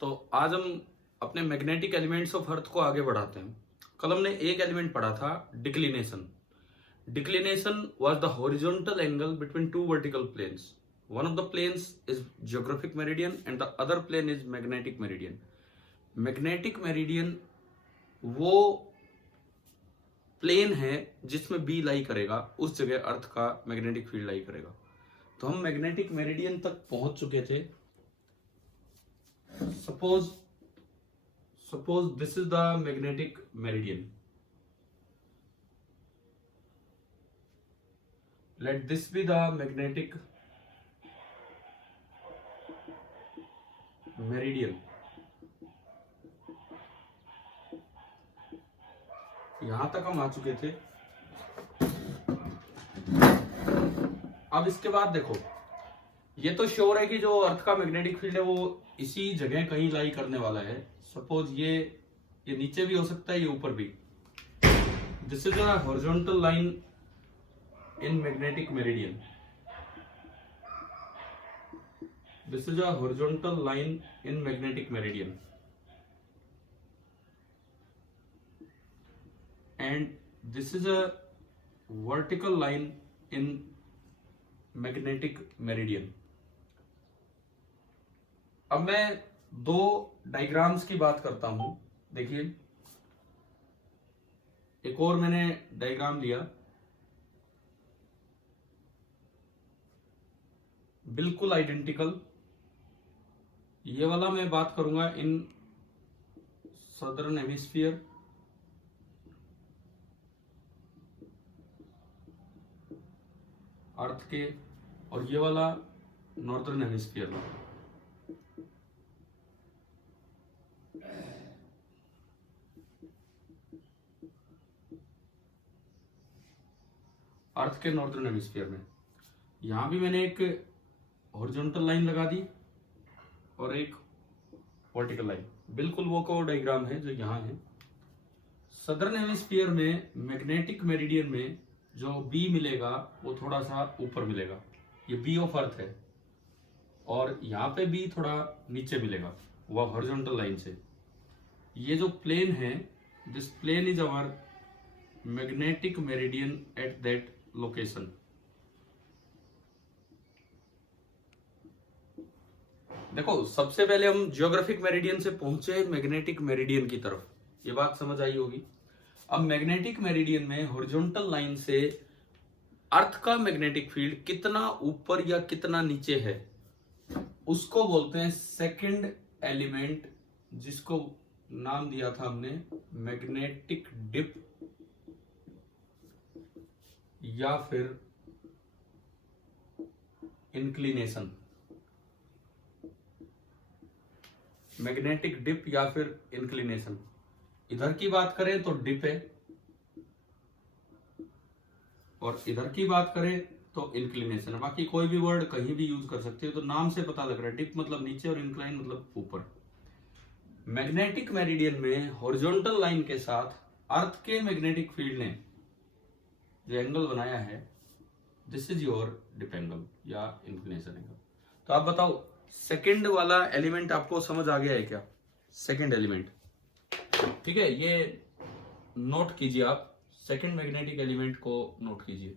तो आज हम अपने मैग्नेटिक एलिमेंट्स ऑफ अर्थ को आगे बढ़ाते हैं। कल हमने एक एलिमेंट पढ़ा था, declination. Declination was the horizontal angle between two vertical planes. One of the planes is geographic meridian and the other plane is magnetic meridian. Magnetic meridian वो प्लेन है जिसमें बी लाई करेगा, उस जगह अर्थ का मैग्नेटिक फील्ड लाई करेगा। तो हम मैग्नेटिक मेरिडियन तक पहुंच चुके थे। suppose this is the magnetic meridian. Let this be the magnetic meridian. यहां तक हम आ चुके थे। अब इसके बाद देखो, ये तो श्योर है कि जो अर्थ का मैग्नेटिक फील्ड है वो इसी जगह कहीं लाई करने वाला है। सपोज ये नीचे भी हो सकता है, ये ऊपर भी। This is a horizontal line in magnetic meridian. This is a horizontal line in magnetic meridian and this is a vertical line in magnetic meridian. अब मैं दो डायग्राम्स की बात करता हूं। देखिए, एक और मैंने डायग्राम लिया, बिल्कुल आइडेंटिकल। ये वाला मैं बात करूंगा इन सदर्न हेमिस्फीयर, अर्थ के, और ये वाला नॉर्दर्न हेमिस्फीयर में। अर्थ के नॉर्दर्न हेमिस्फीयर में यहां भी मैंने एक हॉरिजॉन्टल लाइन लगा दी और एक वर्टिकल लाइन। बिल्कुल वो को डायग्राम है जो यहां है। सदर्न हेमिस्फीयर में मैग्नेटिक मेरिडियन में जो बी मिलेगा वो थोड़ा सा ऊपर मिलेगा, ये बी ऑफ अर्थ है, और यहाँ पे बी थोड़ा नीचे मिलेगा वह हॉरिजॉन्टल लाइन से। ये जो प्लेन है, this plane is our magnetic meridian at that location. देखो, सबसे पहले हम जियोग्राफिक मेरिडियन से पहुंचे मैग्नेटिक मेरिडियन की तरफ, ये बात समझ आई होगी। अब मैग्नेटिक मेरिडियन में हॉरिजॉन्टल लाइन से अर्थ का मैग्नेटिक फील्ड कितना ऊपर या कितना नीचे है उसको बोलते हैं सेकंड एलिमेंट, जिसको नाम दिया था हमने मैग्नेटिक डिप या फिर इंक्लिनेशन। मैग्नेटिक डिप या फिर इंक्लिनेशन। इधर की बात करें तो डिप है, और इधर की बात करें तो इंक्लिनेशन है। बाकी कोई भी वर्ड कहीं भी यूज कर सकते हो, तो नाम से पता लग रहा है, डिप मतलब नीचे और इंक्लाइन मतलब ऊपर। मैग्नेटिक मेरिडियन में हॉरिजॉन्टल लाइन के साथ अर्थ के मैग्नेटिक फील्ड ने जो एंगल बनाया है, this is your dip angle या इंक्लिनेशन एंगल। तो आप बताओ, सेकंड वाला एलिमेंट आपको समझ आ गया है क्या? सेकंड एलिमेंट, ठीक है, ये नोट कीजिए आप, सेकंड मैग्नेटिक एलिमेंट को नोट कीजिए।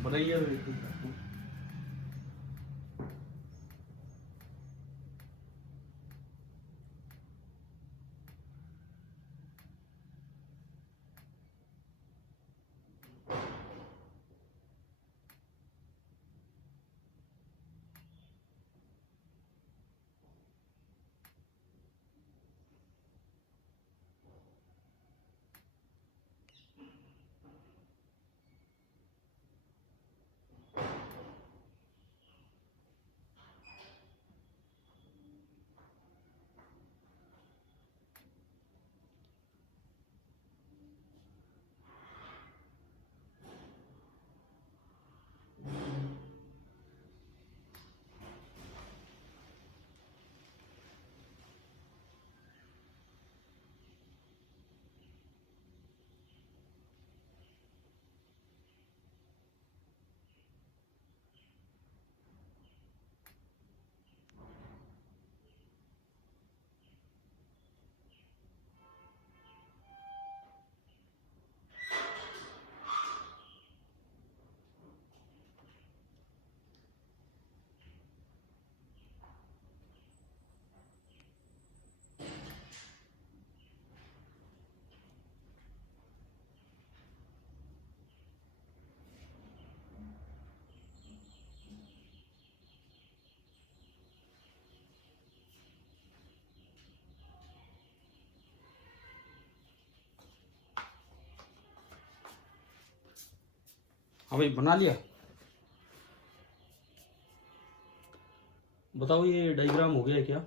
बताइए। हाँ भाई बना लिया। बताओ ये डायग्राम हो गया है क्या?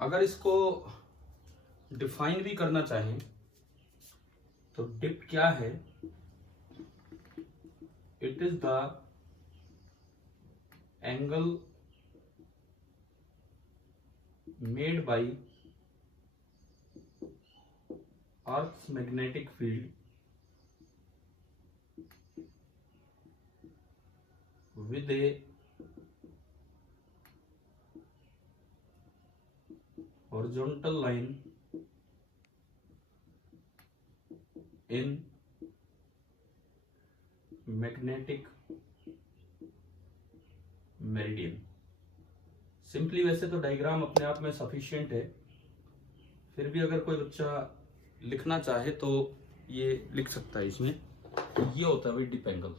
अगर इसको डिफाइन भी करना चाहें तो डिप क्या है? It is the angle made by Earth's magnetic field with a horizontal line in magnetic meridian. Simply वैसे तो डायग्राम अपने आप में सफिशिएंट है, फिर भी अगर कोई बच्चा लिखना चाहे तो ये लिख सकता है। इसमें ये होता है भाई डिप एंगल।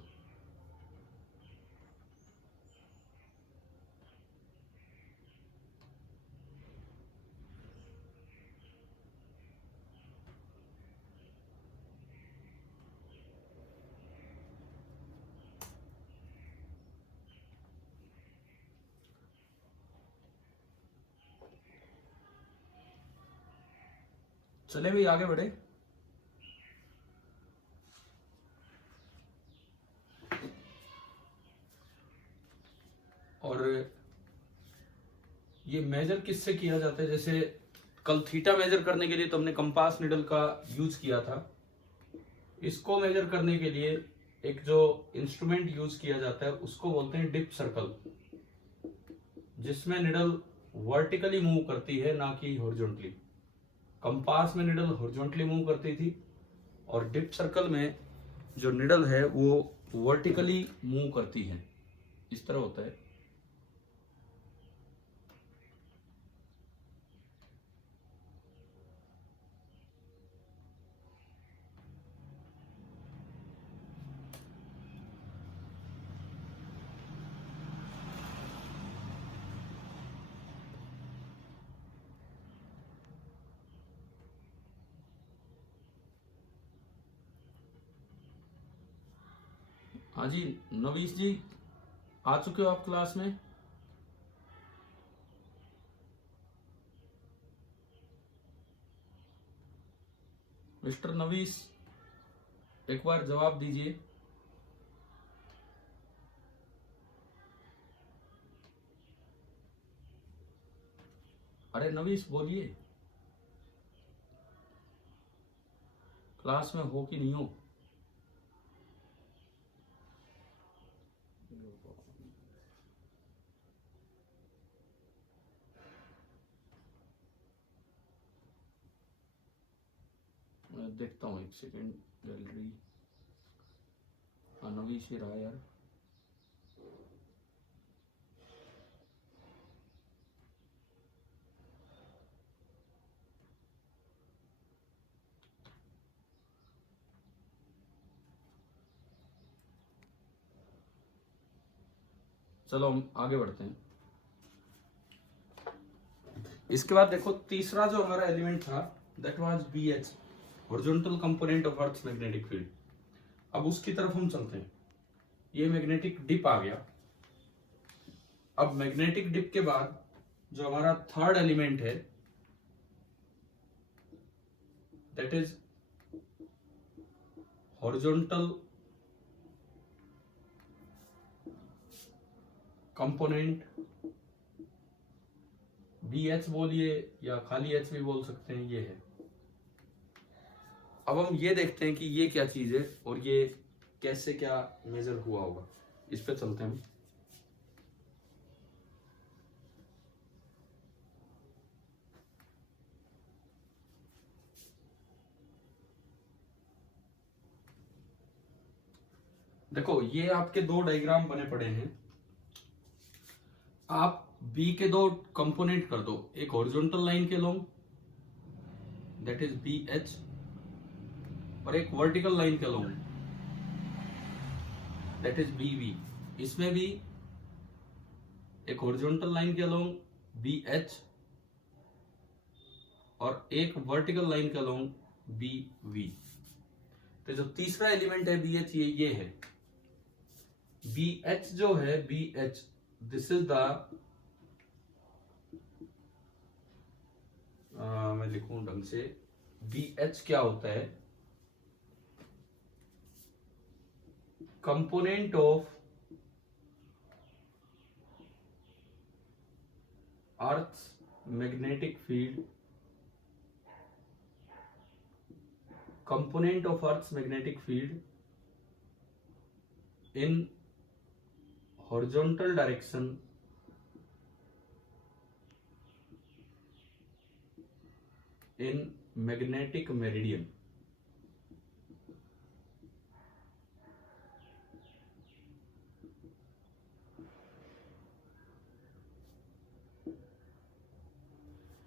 चले भाई आगे बढ़े। और ये मेजर किससे किया जाता है? जैसे कल थीटा मेजर करने के लिए तो हमने कंपास निडल का यूज किया था। इसको मेजर करने के लिए एक जो इंस्ट्रूमेंट यूज किया जाता है उसको बोलते हैं डिप सर्कल, जिसमें निडल वर्टिकली मूव करती है ना कि हॉरिजॉन्टली। कंपास में निडल हॉरिजॉन्टली मूव करती थी और डिप सर्कल में जो निडल है वो वर्टिकली मूव करती है। इस तरह होता है। हाँ जी नवीश जी, आ चुके हो आप क्लास में? मिस्टर नवीश एक बार जवाब दीजिए। अरे नवीश बोलिए, क्लास में हो कि नहीं हो? मैं देखता हूँ एक सेकेंड गैलरी। हाँ नवीश ही रहा यार। चलो हम आगे बढ़ते हैं। इसके बाद देखो तीसरा जो हमारा एलिमेंट था that was BH, horizontal component of Earth's magnetic field. अब उसकी तरफ हम चलते हैं। ये मैग्नेटिक डिप आ गया। अब मैग्नेटिक डिप के बाद जो हमारा थर्ड एलिमेंट है that is horizontal component, BH बोलिए या खाली H भी बोल सकते हैं, ये है। अब हम ये देखते हैं कि ये क्या चीज है और ये कैसे क्या मेजर हुआ होगा। इस पे चलते हैं हम। देखो ये आपके दो डायग्राम बने पड़े हैं। आप बी के दो कंपोनेंट कर दो, एक हॉरिजॉन्टल लाइन के long that is B H, और एक वर्टिकल लाइन के long that is B V. इसमें भी एक हॉरिजॉन्टल लाइन के लॉन्ग बी एच और एक वर्टिकल लाइन के लॉन्ग बी वी। तो जो तीसरा एलिमेंट है बी एच, ये है बी एच। जो है B H, this is the मैं लिखूं ढंग से, बी एच क्या होता है, component of earth magnetic field, component of Earth's magnetic field in horizontal direction in magnetic meridian।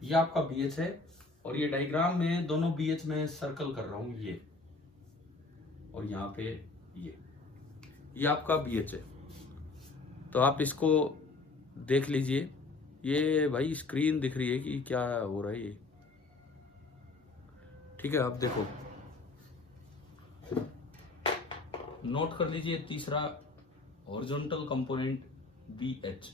ये आपका BH है, और ये डायग्राम में दोनों BH में सर्कल कर रहा हूं, ये और यहाँ पे ये आपका BH है। तो आप इसको देख लीजिए। ये भाई स्क्रीन दिख रही है कि क्या हो रहा है ये, ठीक है? आप देखो, नोट कर लीजिए तीसरा हॉरिजॉन्टल कंपोनेंट BH।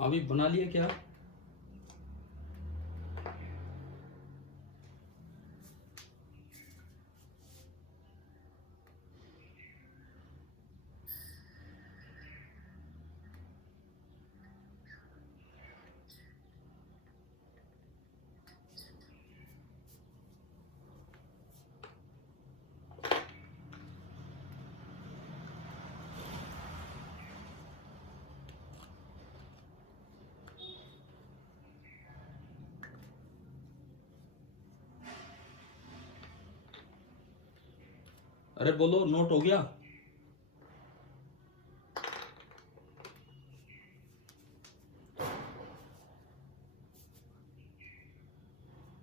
अभी बना लिया क्या? अरे बोलो, नोट हो गया?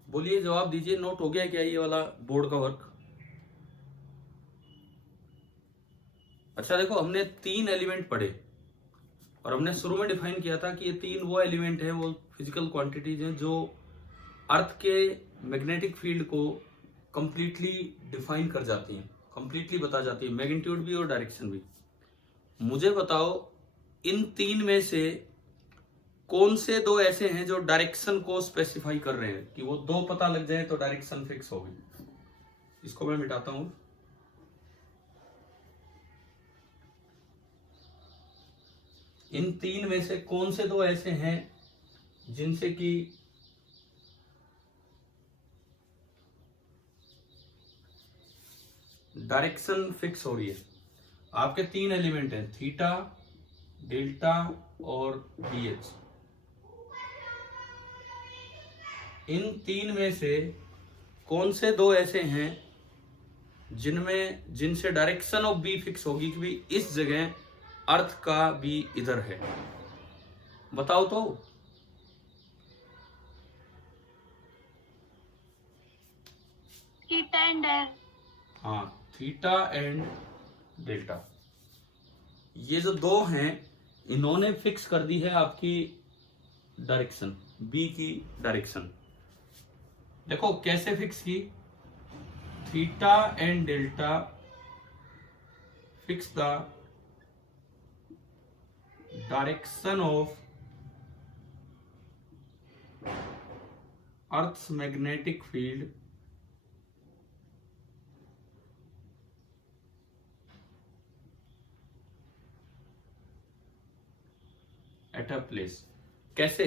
बोलिए, जवाब दीजिए, नोट हो गया क्या ये वाला बोर्ड का वर्क? अच्छा देखो, हमने 3 एलिमेंट पढ़े और हमने शुरू में डिफाइन किया था कि ये 3 वो एलिमेंट हैं, वो फिजिकल क्वांटिटीज हैं जो अर्थ के मैग्नेटिक फील्ड को कंप्लीटली डिफाइन कर जाती हैं, कंप्लीटली बता जाती है, मैग्नीट्यूड भी और डायरेक्शन भी। मुझे बताओ, इन 3 में से कौन से 2 ऐसे हैं जो डायरेक्शन को स्पेसिफाई कर रहे हैं कि वो 2 पता लग जाए तो डायरेक्शन फिक्स हो गई। इसको मैं मिटाता हूं। इन 3 में से कौन से 2 ऐसे हैं जिनसे कि डायरेक्शन फिक्स हो रही है? आपके 3 एलिमेंट हैं, थीटा, डेल्टा और BH। इन 3 में से कौन से 2 ऐसे हैं जिनसे डायरेक्शन ऑफ B फिक्स होगी कि भी इस जगह अर्थ का B इधर है? बताओ तो। थीटा एंड, हाँ, थीटा एंड डेल्टा। ये जो 2 हैं इन्होंने फिक्स कर दी है आपकी डायरेक्शन, बी की डायरेक्शन। देखो कैसे फिक्स की, theta and delta fix the direction of Earth's magnetic field at a place. कैसे?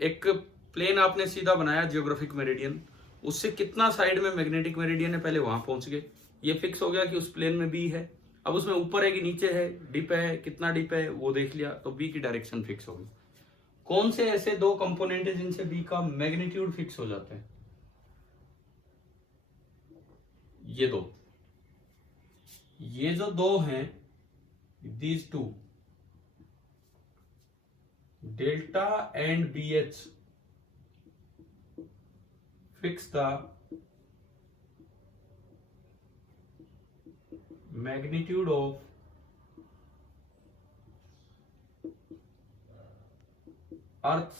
एक प्लेन आपने सीधा बनाया जियोग्राफिक मेरिडियन, उससे कितना साइड में मैग्नेटिक मेरिडियन है, पहले वहां पहुंच गए, ये फिक्स हो गया कि उस प्लेन में बी है। अब उसमें ऊपर है कि नीचे है, डिप है, कितना डिप है वो देख लिया, तो बी की डायरेक्शन फिक्स होगी। कौन से ऐसे दो कंपोनेंट है जिनसे बी का मैग्नीट्यूड फिक्स हो जाता है? ये जो दो हैं, these two, delta and B H fix the magnitude of Earth's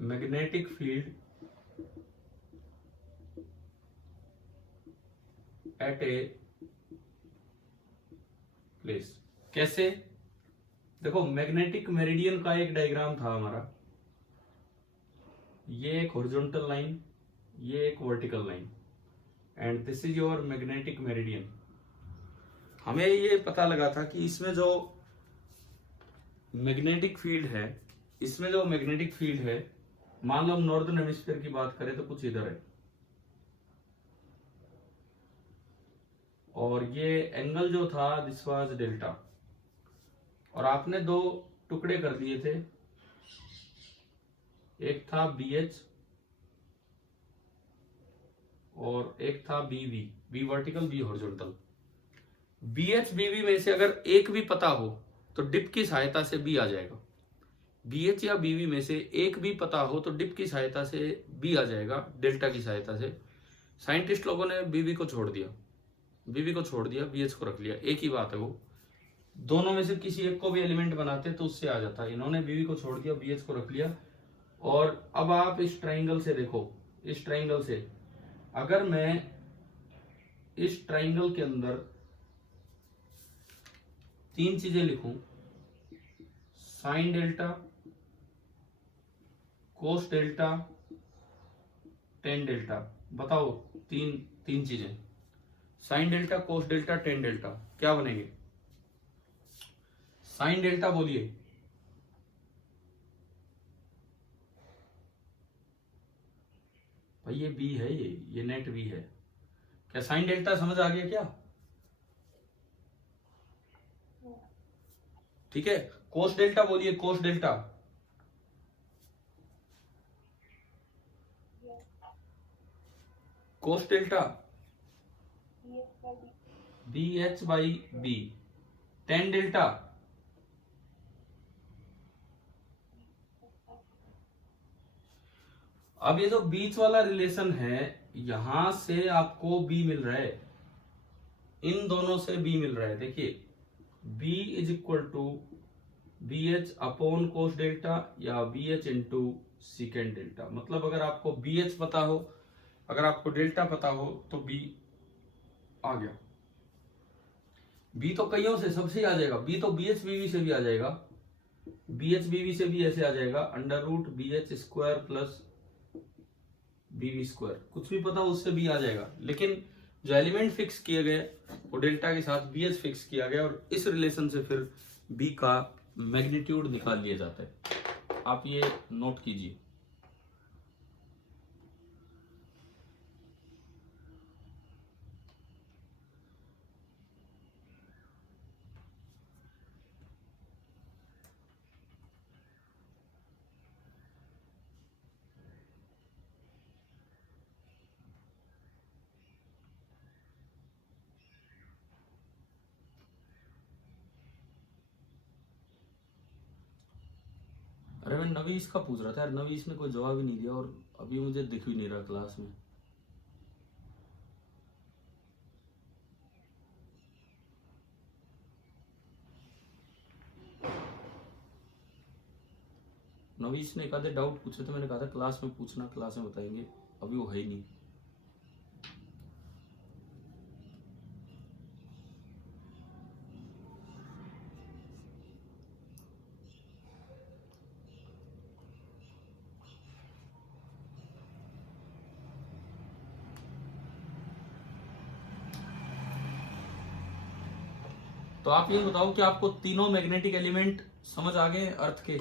magnetic field at a place. कैसे? देखो मैग्नेटिक मेरिडियन का एक डायग्राम था हमारा, ये एक हॉरिजॉन्टल लाइन, ये एक vertical line, and this is your magnetic meridian. हमें ये पता लगा था कि इसमें जो मैग्नेटिक फील्ड है, इसमें जो मैग्नेटिक फील्ड है, मान लो हम नॉर्दर्न हेमिस्फीयर की बात करें तो कुछ इधर है, और ये एंगल जो था दिस वाज डेल्टा, और आपने दो टुकड़े कर दिए थे, एक था बी एच और एक था B V, B vertical B horizontal. B H B V में से अगर एक भी पता हो तो डिप की सहायता से बी आ जाएगा, बी एच या बी वी में से एक भी पता हो तो डिप की सहायता से बी आ जाएगा, डेल्टा की सहायता से। साइंटिस्ट लोगों ने बीवी को छोड़ दिया, बीवी को छोड़ दिया, बी एच को रख लिया, एक ही बात है वो, दोनों में से किसी एक को भी एलिमेंट बनाते तो उससे आ जाता। इन्होंने बीवी को छोड़ दिया, बी एच को रख लिया। और अब आप इस ट्राइंगल से देखो, इस ट्राइंगल से अगर मैं इस ट्राइंगल के अंदर तीन चीजें लिखूं, sine delta, cos delta, tan delta, बताओ तीन तीन चीजें, sine delta, cos delta, tan delta, क्या बनेंगे? साइन डेल्टा बोलिए। भाई ये बी है, ये नेट बी है। क्या साइन डेल्टा समझ आ गया क्या? ठीक है, कोस डेल्टा बोलिए, cos delta. Cos delta B H by B. Tan delta अब ये जो बीच वाला रिलेशन है, यहां से आपको बी मिल रहा है, इन दोनों से बी मिल रहा है। देखिए B is equal to B H upon cos delta या B H into secant delta. मतलब अगर आपको बी एच पता हो, अगर आपको डेल्टा पता हो तो बी आ गया। बी तो कईयों से सबसे आ जाएगा, बी तो बी एच बीवी से भी आ जाएगा, बी एच बीवी से भी ऐसे आ जाएगा, under root B H square plus B V square, कुछ भी पता हो उससे भी आ जाएगा। लेकिन जो एलिमेंट फिक्स किए गए वो डेल्टा के साथ बी एच फिक्स किया गया, और इस रिलेशन से फिर बी का मैग्नीट्यूड निकाल लिया जाता है। आप ये नोट कीजिए। अरे मैं नवीस का पूछ रहा था यार, नवीस ने कोई जवाब ही नहीं दिया, और अभी मुझे दिख भी नहीं रहा क्लास में। नवीश ने एक आधे डाउट पूछे थे, मैंने कहा था क्लास में पूछना, क्लास में बताएंगे, अभी वो है ही नहीं। तो आप ये बताओ कि आपको तीनों मैग्नेटिक एलिमेंट समझ आ गए अर्थ के?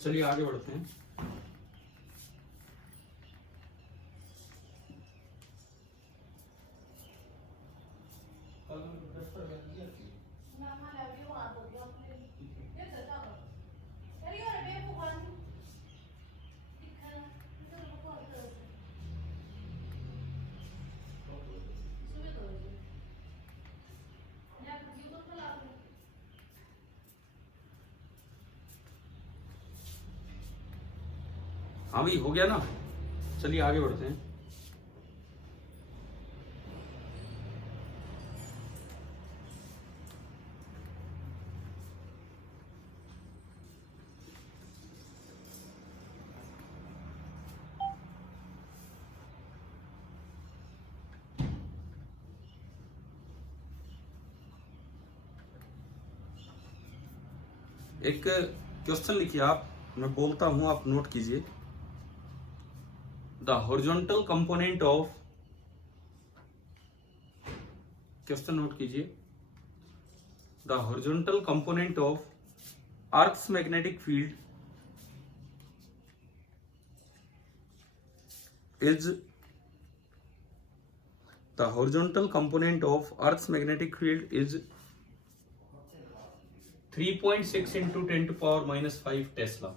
चलिए आगे बढ़ते हैं। हाँ भाई हो गया ना, चलिए आगे बढ़ते हैं। एक क्वेश्चन लिखिए आप, मैं बोलता हूं, आप नोट कीजिए। The horizontal component of, question note कीजिए, the horizontal component of Earth's magnetic field is the horizontal component of Earth's magnetic field is 3.6 into 10 to power minus 5 Tesla.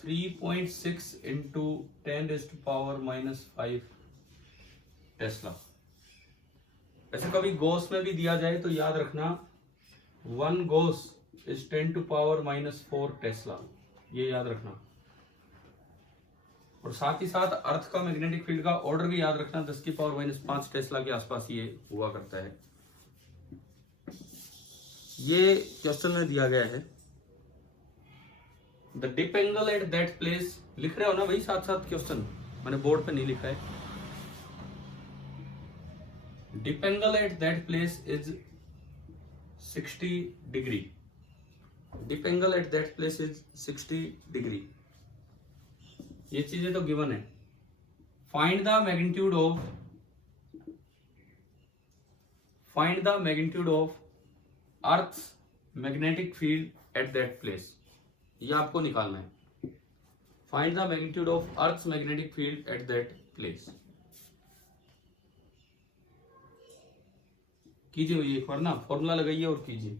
3.6 into 10 raised to power minus 5 Tesla. ऐसे कभी Gauss में भी दिया जाए तो याद रखना 1 Gauss is 10 to power minus 4 Tesla, ये याद रखना। और साथ ही साथ अर्थ का मैग्नेटिक फील्ड का ऑर्डर भी याद रखना, 10 की पावर माइनस 5 टेस्ला के आसपास ये हुआ करता है। ये क्वेश्चन में दिया गया है। The dip angle at that place, लिख रहे हो ना भाई साथ साथ क्वेश्चन, मैंने बोर्ड पे नहीं लिखा है। Dip angle at that place is 60 degree. Dip angle at that place is 60 degree. ये चीजें तो गिवन है। Find the magnitude of Earth's magnetic field at that place, ये आपको निकालना है। Find the magnitude of Earth's magnetic field at that place. कीजिए भैया एक बार ना, फॉर्मूला लगाइए और कीजिए।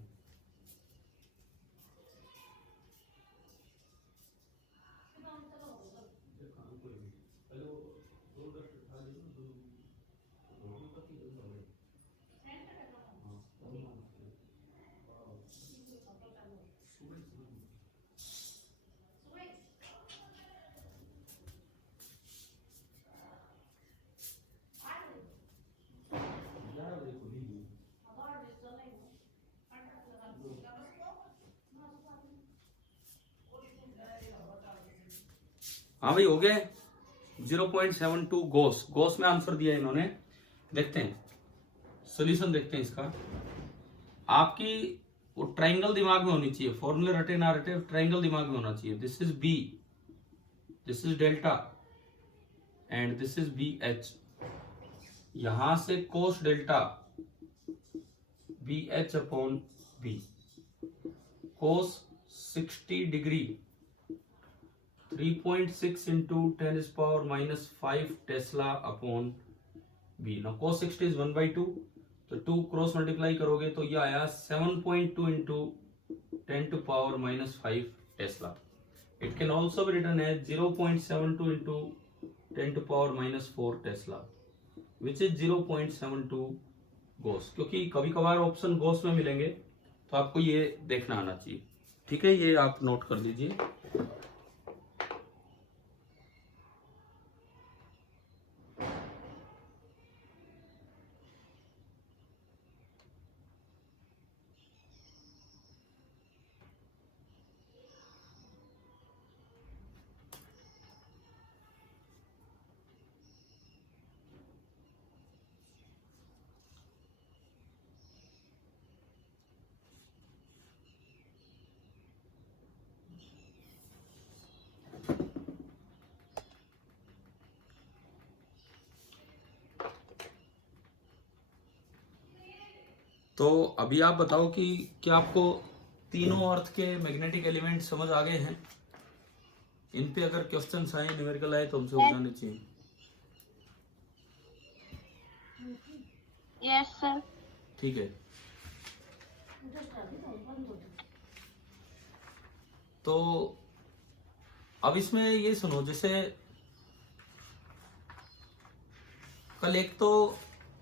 हाँ भाई हो गए। 0.72 गोस में आंसर दिया इन्होंने। देखते हैं सॉल्यूशन, देखते हैं इसका। आपकी वो ट्रायंगल दिमाग में होनी चाहिए, फॉर्मूले रटे ना रटे, ट्रायंगल दिमाग में होना चाहिए। This is B, this is delta and this is B H. यहां से cos delta B H upon B, cos 60 degree 3.6 into 10 is power minus 5 tesla upon B. ना cos 60 is 1/2, तो 2 क्रॉस मल्टीप्लाई करोगे तो ये आया 7.2 into 10 to power minus 5 tesla. It can also be written as 0.72 into 10 to power minus 4 tesla, which is 0.72 gauss. क्योंकि कभी कभार option गोस में मिलेंगे तो आपको ये देखना आना चाहिए। ठीक है, ये आप नोट कर लीजिए। तो अभी आप बताओ कि क्या आपको तीनों अर्थ के मैग्नेटिक एलिमेंट समझ आ गए हैं? इन पे अगर क्वेश्चंस आए, न्यूमेरिकल आए तो हमसे हो जाने चाहिए। Yes sir. ठीक है, तो अब इसमें ये सुनो, जैसे कल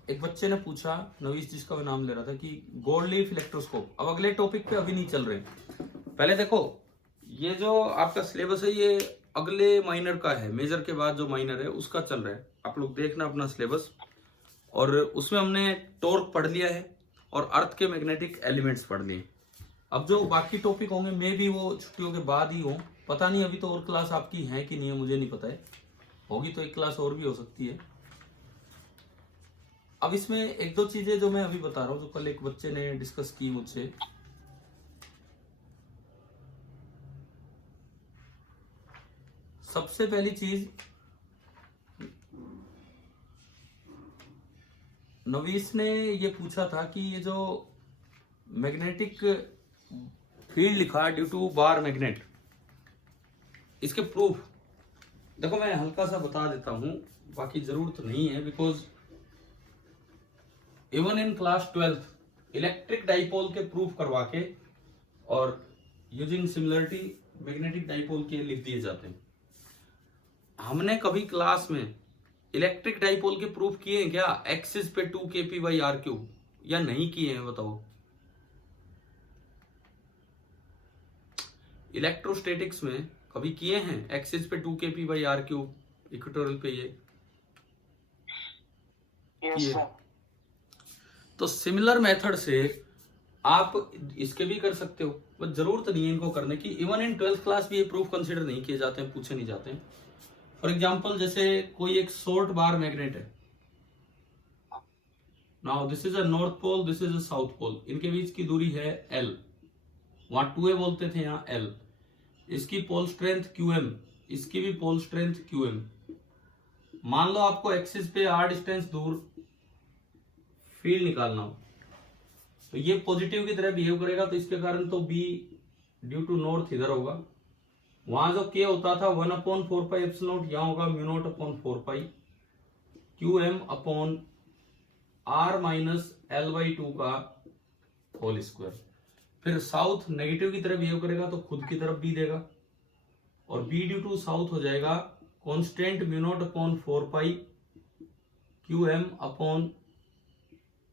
एक बच्चे ने पूछा, नवीश जिसका मैं नाम ले रहा था, कि गोल्ड लीफ इलेक्ट्रोस्कोप। अब अगले टॉपिक पे अभी नहीं चल रहे, पहले देखो ये जो आपका सिलेबस है ये अगले माइनर का है, मेजर के बाद जो माइनर है उसका चल रहा है। आप लोग देखना अपना सिलेबस, और उसमें हमने टॉर्क पढ़ लिया है और अर्थ के मैग्नेटिक एलिमेंट्स पढ़ लिए। अब जो बाकी टॉपिक होंगे मे भी वो छुट्टियों के बाद ही हो, पता नहीं। अभी तो और क्लास आपकी है कि नहीं है मुझे नहीं पता है, होगी तो एक क्लास और भी हो सकती है। अब इसमें एक दो चीजें जो मैं अभी बता रहा हूं, जो कल एक बच्चे ने डिस्कस की मुझसे। सबसे पहली चीज, नवीश ने ये पूछा था कि ये जो मैग्नेटिक फील्ड लिखा ड्यू टू बार मैग्नेट, इसके प्रूफ देखो मैं हल्का सा बता देता हूं, बाकी जरूरत नहीं है, because even in class 12th electric dipole के प्रूफ करवा के और यूजिंग सिमिलरिटी मैग्नेटिक डाइपोल के लिख दिए जाते हैं। हमने कभी क्लास में इलेक्ट्रिक डाइपोल के प्रूफ किए हैं क्या एक्सिस पे 2kp/r3, या नहीं किए हैं बताओ? इलेक्ट्रोस्टैटिक्स में कभी किए हैं एक्सिस पे 2kp/r3 इक्वेटोरियल पे ये यस सर। तो सिमिलर मेथड से आप इसके भी कर सकते हो, बस जरूरत नहीं है इनको करने की। इवन इन 12th क्लास भी ये प्रूफ कंसीडर नहीं किए जाते हैं, पूछे नहीं जाते हैं। फॉर एग्जाम्पल जैसे कोई एक शॉर्ट बार मैग्नेट है, now this is a north pole, this is a south pole, इनके बीच की दूरी है L, वहां 2a बोलते थे, यहाँ L। इसकी पोल स्ट्रेंथ QM, इसकी भी पोल स्ट्रेंथ QM। मान लो आपको एक्सिस पे r डिस्टेंस दूर फील्ड निकालना हो, तो ये पॉजिटिव की तरह बिहेव करेगा, तो इसके कारण तो B ड्यू टू नॉर्थ इधर होगा। वहां जो K होता था 1/4πε, यहां होगा μ0/4π QM अपॉन r-L/2 का होल स्क्वायर। फिर साउथ नेगेटिव की तरफ बिहेव करेगा तो खुद की तरफ B देगा, और B ड्यू टू साउथ हो जाएगा कांस्टेंट μ0/4π QM अपॉन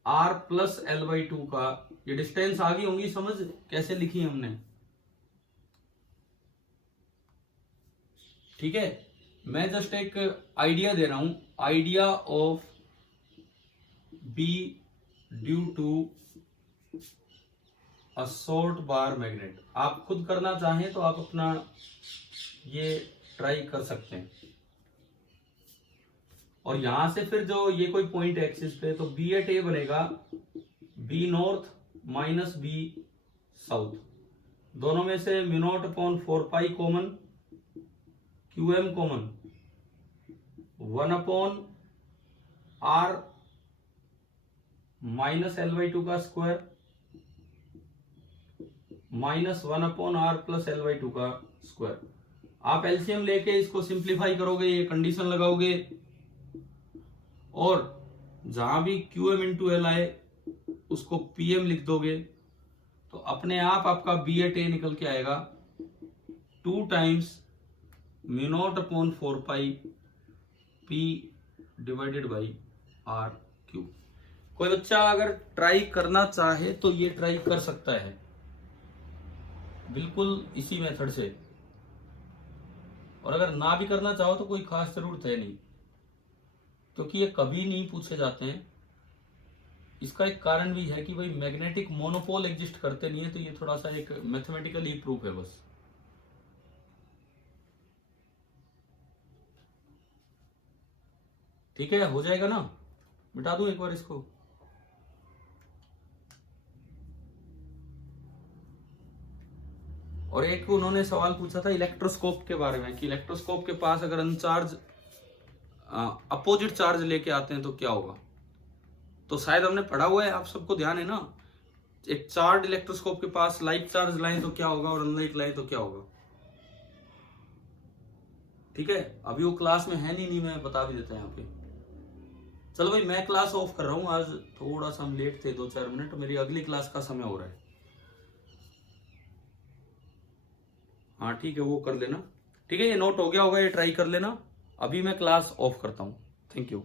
r+L/2 का। ये डिस्टेंस आ गई होंगी समझ कैसे लिखी हमने, ठीक है? मैं जस्ट एक आइडिया दे रहा हूं, idea of B due to a short bar magnet. आप खुद करना चाहें तो आप अपना ये ट्राई कर सकते हैं। और यहां से फिर जो ये कोई पॉइंट एक्सिस पे, तो B एट A बनेगा B north minus B south, दोनों में से μ0/4π common, QM common, 1/r -L/2 का स्क्वायर माइनस 1/r+L/2 का स्क्वायर। आप एलसीएम लेके इसको सिंप्लीफाई करोगे, ये कंडीशन लगाओगे, और जहां भी QM इंटू L आए उसको PM लिख दोगे, तो अपने आप आपका B एट A निकल के आएगा 2 times μ0/4π P divided by R3। कोई बच्चा अगर ट्राई करना चाहे तो ये ट्राई कर सकता है। बिल्कुल इसी मेथड से। और अगर ना भी करना चाहो तो कोई खास जरूरत है नहीं, क्योंकि ये कभी नहीं पूछे जाते हैं। इसका एक कारण भी है कि भाई मैग्नेटिक मोनोपोल एग्जिस्ट करते नहीं है, तो ये थोड़ा सा एक मैथमेटिकली प्रूफ है बस। ठीक है, हो जाएगा ना, मिटा दूं एक बार इसको। और एक उन्होंने सवाल पूछा था इलेक्ट्रोस्कोप के बारे में, कि इलेक्ट्रोस्कोप के पास अगर अनचार्ज अपोजिट चार्ज लेके आते हैं तो क्या होगा। तो शायद हमने पढ़ा हुआ है, आप सबको ध्यान है ना। एक चार्ज इलेक्ट्रोस्कोप के पास लाइक चार्ज लाएं तो क्या होगा, और अनलाइक लाएं तो क्या होगा। ठीक है, अभी वो क्लास में है नहीं, मैं बता भी देता यहाँ पे। चलो भाई, मैं क्लास ऑफ कर रहा हूँ, आज थोड़ा सा हम लेट थे 2-4 मिनट, मेरी अगली क्लास का समय हो रहा है। हाँ ठीक है, वो कर लेना। ठीक है, ये नोट हो गया होगा, ये ट्राई कर लेना। अभी मैं क्लास ऑफ करता हूँ। Thank you.